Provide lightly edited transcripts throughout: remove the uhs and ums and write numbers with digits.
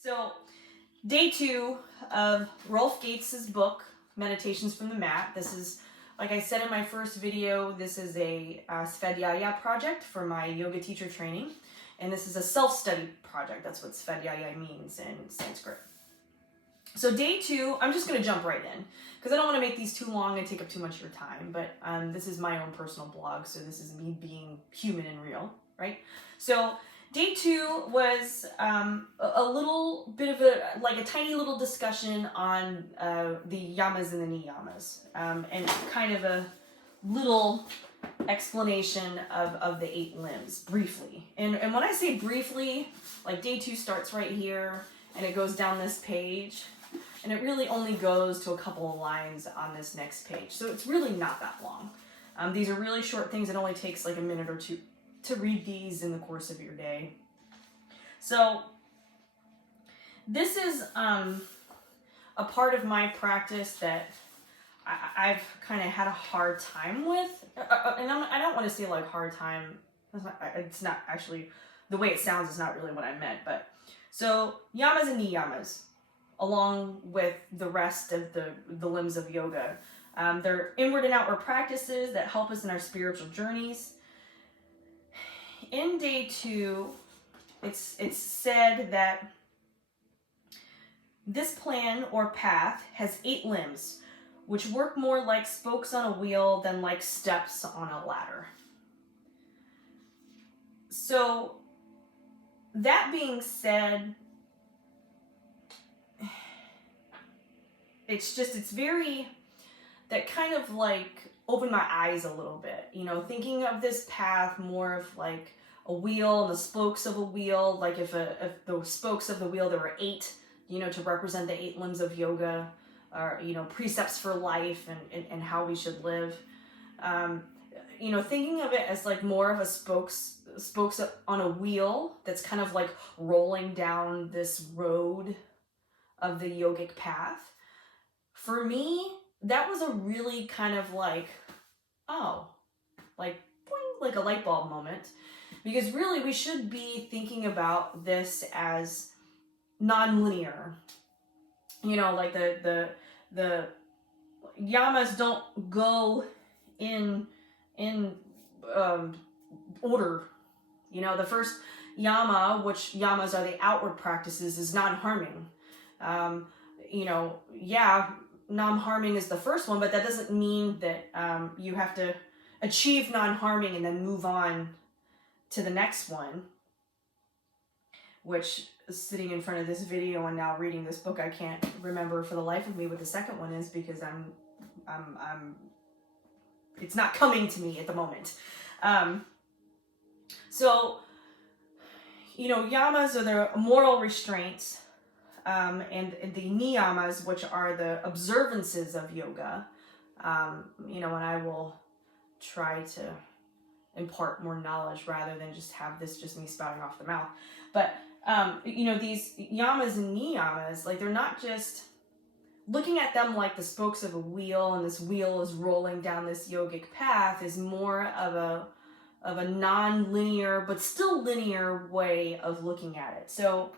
So, day 2 of Rolf Gates's book, Meditations from the Mat. This is, like I said in my first video, this is a Svadhyaya project for my yoga teacher training. And this is a self-study project. That's what Svadhyaya means in Sanskrit. So day 2, I'm just going to jump right in because I don't want to make these too long and take up too much of your time. But this is my own personal blog, so this is me being human and real, right? So day 2 was a little bit of a tiny little discussion on the yamas and the niyamas, and kind of a little explanation of the 8 limbs briefly. And when I say briefly, like day 2 starts right here and it goes down this page, and it really only goes to a couple of lines on this next page. So it's really not that long. These are really short things. It only takes like a minute or two to read these in the course of your day. So this is a part of my practice that I've kind of had a hard time with. And I don't want to say like hard time. It's not actually, the way it sounds is not really what I meant. But so yamas and niyamas, along with the rest of the limbs of yoga. They're inward and outward practices that help us in our spiritual journeys. In day 2, it's said that this plan or path has 8 limbs, which work more like spokes on a wheel than like steps on a ladder. So that being said, it's very, that kind of like opened my eyes a little bit, you know, thinking of this path more of like a wheel and the spokes of a wheel, like if the spokes of the wheel, there were 8, you know, to represent the 8 limbs of yoga, or, you know, precepts for life and how we should live. You know, thinking of it as like more of a spokes on a wheel that's kind of like rolling down this road of the yogic path. For me, that was a really kind of like, oh, like, boing, like a light bulb moment. Because really, we should be thinking about this as non-linear. You know, like the yamas don't go in order. You know, the first yama, which yamas are the outward practices, is non-harming. You know, yeah, non-harming is the first one, but that doesn't mean that you have to achieve non-harming and then move on to the next one, which, sitting in front of this video and now reading this book, I can't remember for the life of me what the second one is, because it's not coming to me at the moment. So, you know, yamas are the moral restraints, and the niyamas, which are the observances of yoga. You know, and I will try to impart more knowledge rather than just have this just me spouting off the mouth. But, you know, these yamas and niyamas, like, they're not just looking at them like the spokes of a wheel, and this wheel is rolling down this yogic path, is more of a non-linear but still linear way of looking at it. So,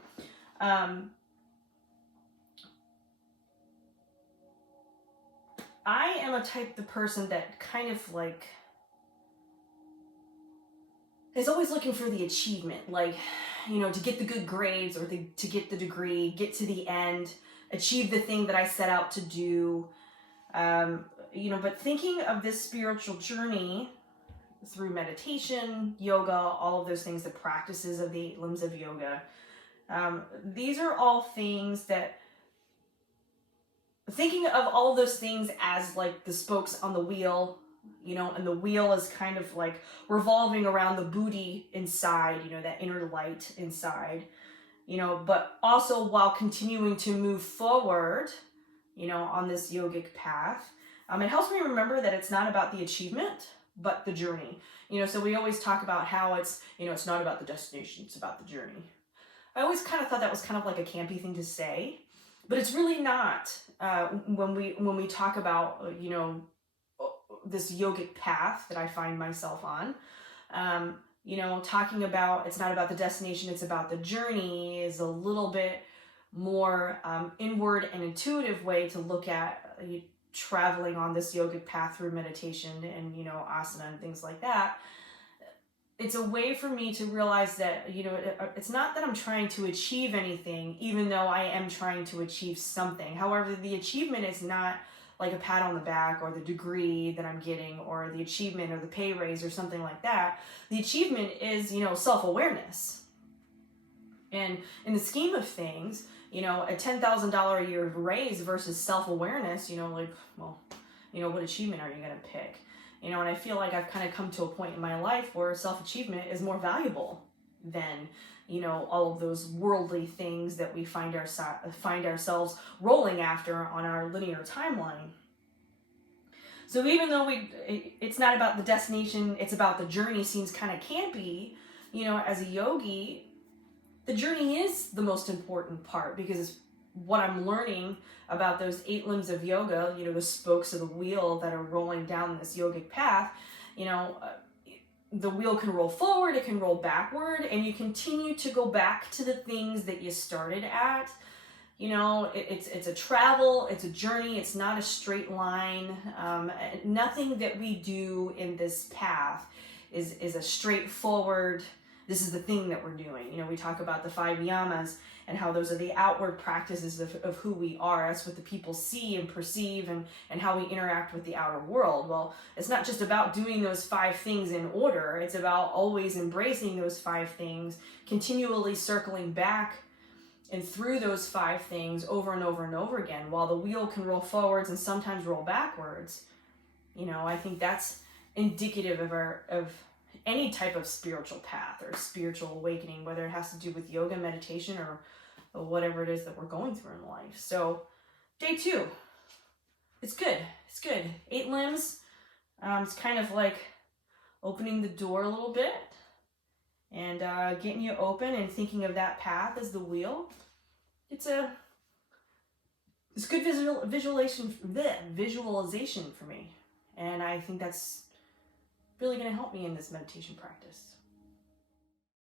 I am a type of person that kind of like is always looking for the achievement, like, you know, to get the good grades or to get the degree, get to the end, achieve the thing that I set out to do. You know, but thinking of this spiritual journey through meditation, yoga, all of those things, the practices of the 8 limbs of yoga, these are all things that, thinking of all of those things as like the spokes on the wheel, you know, and the wheel is kind of like revolving around the buddhi inside, you know, that inner light inside, you know, but also while continuing to move forward, you know, on this yogic path. It helps me remember that it's not about the achievement, but the journey. You know, so we always talk about how it's, you know, it's not about the destination, it's about the journey. I always kind of thought that was kind of like a campy thing to say, but it's really not. When we talk about, you know, this yogic path that I find myself on, you know, talking about it's not about the destination, it's about the journey is a little bit more inward and intuitive way to look at traveling on this yogic path through meditation and, you know, asana and things like that. It's a way for me to realize that, you know, it's not that I'm trying to achieve anything, even though I am trying to achieve something. However, the achievement is not like a pat on the back or the degree that I'm getting or the achievement or the pay raise or something like that. The achievement is, you know, self-awareness. And in the scheme of things, you know, a $10,000 a year raise versus self-awareness, you know, like, well, you know, what achievement are you going to pick? You know, and I feel like I've kind of come to a point in my life where self-achievement is more valuable than, you know, all of those worldly things that we find ourselves rolling after on our linear timeline. So even though it's not about the destination, it's about the journey seems kind of campy, you know, as a yogi, the journey is the most important part, because what I'm learning about those 8 limbs of yoga, you know, the spokes of the wheel that are rolling down this yogic path, you know, the wheel can roll forward, it can roll backward, and you continue to go back to the things that you started at. You know, it's a travel, it's a journey, it's not a straight line. Nothing that we do in this path is a straightforward, this is the thing that we're doing. You know, we talk about the 5 yamas and how those are the outward practices of who we are. That's what the people see and perceive, and how we interact with the outer world. Well, it's not just about doing those 5 things in order. It's about always embracing those 5 things, continually circling back and through those 5 things over and over and over again. While the wheel can roll forwards and sometimes roll backwards, you know, I think that's indicative of any type of spiritual path or spiritual awakening, whether it has to do with yoga, meditation, or whatever it is that we're going through in life. So day 2, it's good. It's good. 8 limbs. It's kind of like opening the door a little bit and getting you open and thinking of that path as the wheel. It's good visualization for me. And I think that's really going to help me in this meditation practice.